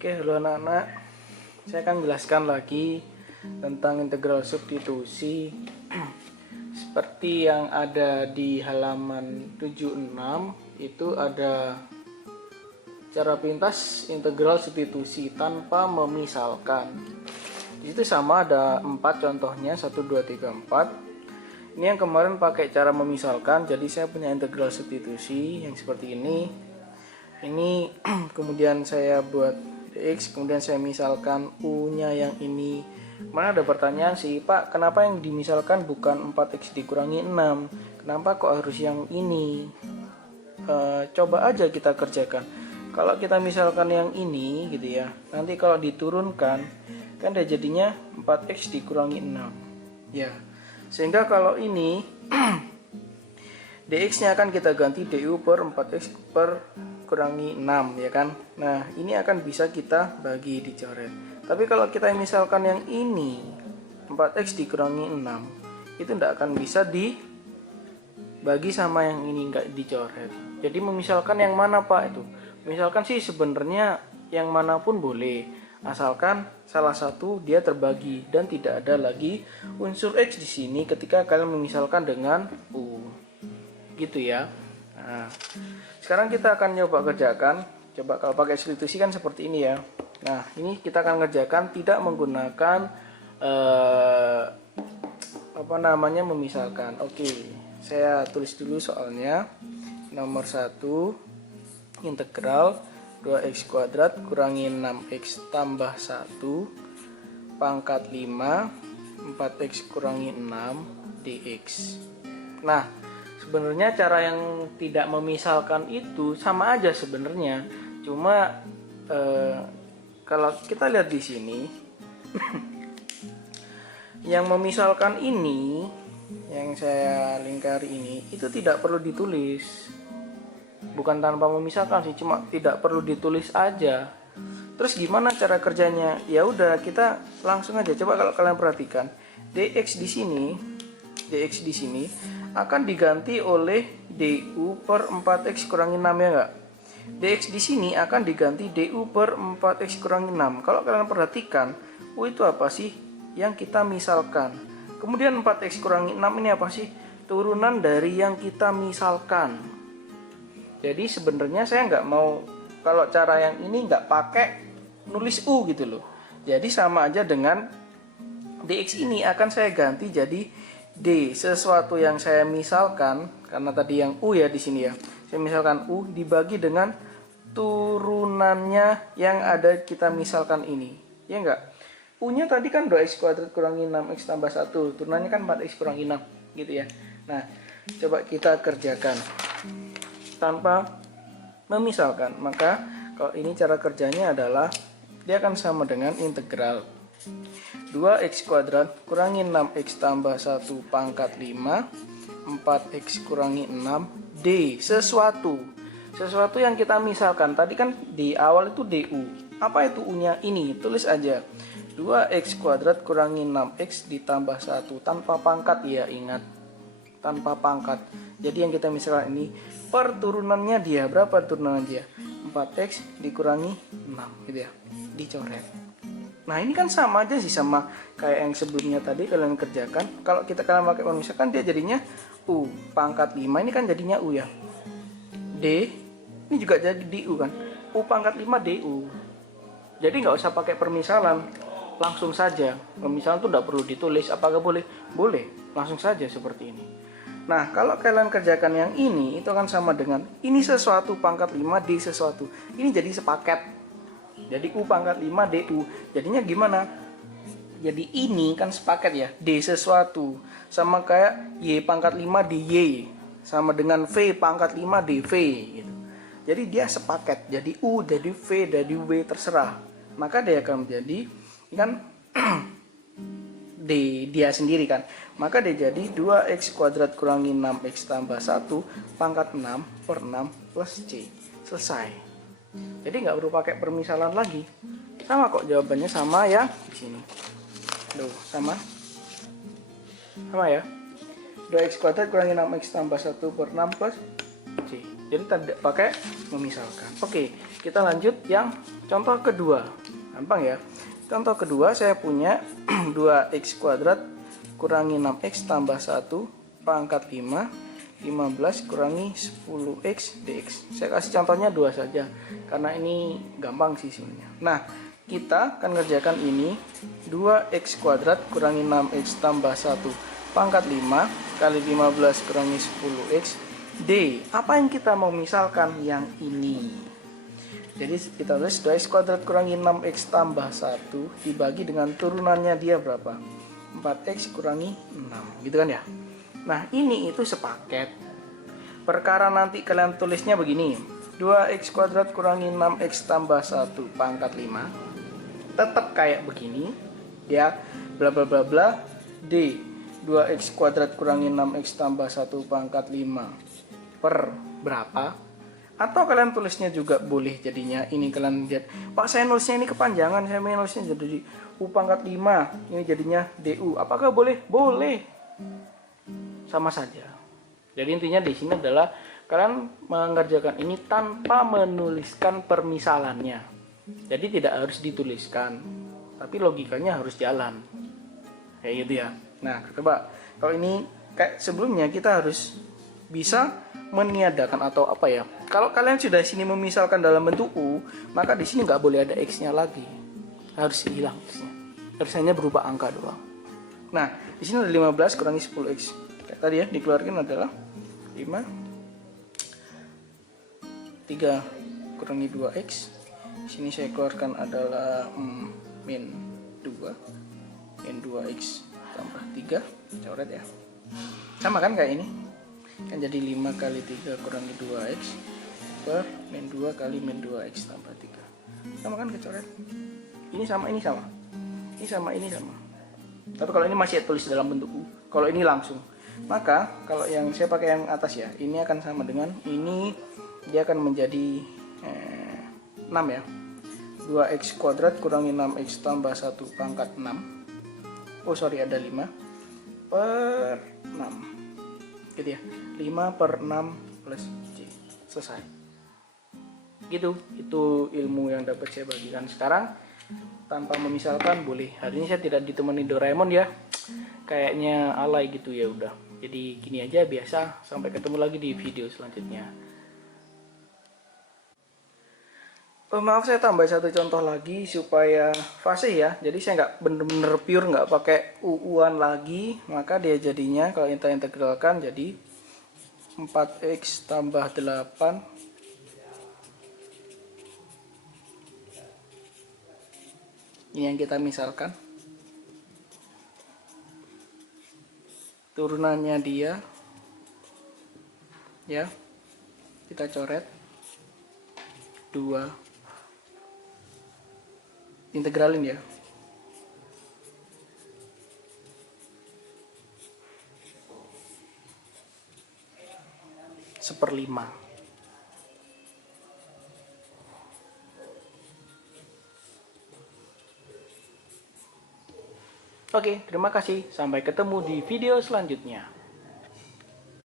Oke, halo anak-anak. Saya akan menjelaskan lagi tentang integral substitusi. Seperti yang ada di halaman 76, itu ada cara pintas integral substitusi tanpa memisalkan. Di situ sama ada 4 contohnya, 1, 2, 3, 4. Ini yang kemarin pakai cara memisalkan, jadi saya punya integral substitusi yang seperti ini. Ini kemudian saya buat dx, kemudian saya misalkan u-nya yang ini. Mana ada pertanyaan sih, Pak, kenapa yang dimisalkan bukan 4x dikurangi 6? Kenapa kok harus yang ini? Coba aja kita kerjakan. Kalau kita misalkan yang ini gitu ya, nanti kalau diturunkan kan dia jadinya 4x dikurangi 6 ya. Sehingga kalau ini dx nya akan kita ganti du per 4x per kurangi 6 ya kan. Nah ini akan bisa kita bagi dicoret. Tapi kalau kita misalkan yang ini 4x dikurangi 6, itu tidak akan bisa dibagi sama yang ini, nggak dicoret. Jadi memisalkan yang mana Pak itu? Misalkan sih sebenarnya yang manapun boleh, asalkan salah satu dia terbagi dan tidak ada lagi unsur x di sini ketika kalian memisalkan dengan u. Gitu ya. Nah, sekarang kita akan coba kerjakan. Coba kalau pakai substitusi kan seperti ini ya. Nah, ini kita akan kerjakan tidak menggunakan memisalkan. Oke, saya tulis dulu soalnya. Nomor 1, integral 2x kuadrat kurangi 6x tambah 1 pangkat 5 4x kurangi 6 dx. Nah, sebenarnya cara yang tidak memisalkan itu sama aja sebenarnya, cuma kalau kita lihat di sini yang memisalkan ini, yang saya lingkari ini, itu tidak perlu ditulis. Bukan tanpa memisalkan sih, cuma tidak perlu ditulis aja. Terus gimana cara kerjanya? Ya udah, kita langsung aja. Coba kalau kalian perhatikan, dx di sini akan diganti oleh du per 4x kurangi 6 ya enggak? Dx di sini akan diganti du per 4x kurangi 6. Kalau kalian perhatikan, u itu apa sih yang kita misalkan? Kemudian 4x kurangi 6 ini apa sih? Turunan dari yang kita misalkan. Jadi sebenarnya saya nggak mau, kalau cara yang ini nggak pakai nulis u gitu loh. Jadi sama aja dengan dx ini akan saya ganti jadi d, sesuatu yang saya misalkan, karena tadi yang u ya di sini ya. Saya misalkan u dibagi dengan turunannya yang ada kita misalkan ini. Ya enggak? U-nya tadi kan 2x kuadrat kurangi 6x tambah 1. Turunannya kan 4x kurangi 6 gitu ya. Nah, coba kita kerjakan tanpa memisalkan. Maka kalau ini cara kerjanya adalah dia akan sama dengan integral 2x kuadrat kurangi 6x tambah 1 pangkat 5 4x kurangi 6 d, sesuatu yang kita misalkan. Tadi kan di awal itu du. Apa itu u-nya? Ini tulis aja 2x kuadrat kurangi 6x ditambah 1 tanpa pangkat ya, ingat, tanpa pangkat. Jadi yang kita misalkan ini per turunannya dia, berapa turunan dia? 4x dikurangi 6 gitu ya, dicoret. Nah ini kan sama aja sih sama kayak yang sebelumnya tadi kalian kerjakan. Kalau kalian pakai misalkan dia jadinya u pangkat 5, ini kan jadinya u ya. D ini juga jadi du kan, u pangkat 5 du. Jadi nggak usah pakai permisalan, langsung saja. Permisalan itu tidak perlu ditulis. Apakah boleh? Boleh, langsung saja seperti ini. Nah, kalau kalian kerjakan yang ini, itu akan sama dengan ini sesuatu pangkat 5 D sesuatu. Ini jadi sepaket. Jadi U pangkat 5 DU. Jadinya gimana? Jadi ini kan sepaket ya, D sesuatu. Sama kayak Y pangkat 5 DY. Sama dengan V pangkat 5 DV gitu. Jadi dia sepaket. Jadi U, jadi V, jadi W terserah. Maka dia akan menjadi, ini kan D dia sendiri kan, maka dia jadi 2x kuadrat kurangi 6x tambah 1 pangkat 6 per 6 plus c. Selesai. Jadi nggak perlu pakai permisalan lagi, sama kok jawabannya, sama ya di sini. Tuh sama ya, 2x kuadrat kurangi 6x tambah 1 per 6 plus c. Jadi tidak pakai memisalkan. Oke, kita lanjut yang contoh kedua. Gampang ya. Contoh kedua saya punya 2x kuadrat kurangi 6x tambah 1 pangkat 5, 15 kurangi 10x dx. Saya kasih contohnya 2 saja, karena ini gampang sih sebenarnya. Nah, kita akan kerjakan ini 2x kuadrat kurangi 6x tambah 1 pangkat 5 kali 15 kurangi 10x d. Apa yang kita mau misalkan? Yang ini. Jadi kita tulis 2x kuadrat kurangi 6x tambah 1 dibagi dengan turunannya dia berapa? 4x kurangi 6, gitu kan ya. Nah, ini itu sepaket. Perkara nanti kalian tulisnya begini, 2x kuadrat kurangi 6x tambah 1 pangkat 5 tetap kayak begini ya, bla bla bla bla. D, 2x kuadrat kurangi 6x tambah 1 pangkat 5 per berapa? Atau kalian tulisnya juga boleh jadinya ini, kalian lihat, Pak saya nulisnya ini kepanjangan, saya nulisnya jadi U pangkat 5, ini jadinya DU. Apakah boleh? Boleh. Sama saja. Jadi intinya di sini adalah kalian mengerjakan ini tanpa menuliskan permisalannya. Jadi tidak harus dituliskan, tapi logikanya harus jalan. Kayak gitu ya. Nah, coba kalau ini kayak sebelumnya kita harus bisa meniadakan atau apa ya. Kalau kalian sudah sini memisalkan dalam bentuk U, maka di sini nggak boleh ada X-nya lagi. Harus hilang X-nya. Harus hanya berupa angka doang. Nah, di sini ada 15 kurangi 10X. Kayak tadi ya, dikeluarkan adalah 5 3 kurangi 2X. Di sini saya keluarkan adalah min 2x tambah 3, coret ya. Sama kan kayak ini? Kan jadi 5 kali 3 kurangi 2x per min 2 kali min 2x tambah 3. Sama kan kecoret? Ini sama, ini sama. Ini sama, ini sama. Tapi kalau ini masih tulis dalam bentuk U. Kalau ini langsung. Maka kalau yang saya pakai yang atas ya, ini akan sama dengan ini, dia akan menjadi 6 ya. 2x kuadrat kurangi 6x tambah 1 pangkat 6. Oh sorry, ada 5 per 6. Gitu ya. 5 per 6 plus J. Selesai. Gitu. Itu ilmu yang dapat saya bagikan sekarang. Tanpa memisalkan boleh. Hari ini saya tidak ditemani Doraemon ya. Kayaknya alay gitu ya udah. Jadi gini aja biasa. Sampai ketemu lagi di video selanjutnya. Maaf saya tambah satu contoh lagi supaya fasih ya. Jadi saya nggak bener-bener pure nggak pakai uuan lagi. Maka dia jadinya kalau kita integralkan jadi 4x tambah 8 ini yang kita misalkan. Turunannya dia ya. Kita coret 2, integralin ya. Seperlima. Oke, terima kasih. Sampai ketemu di video selanjutnya.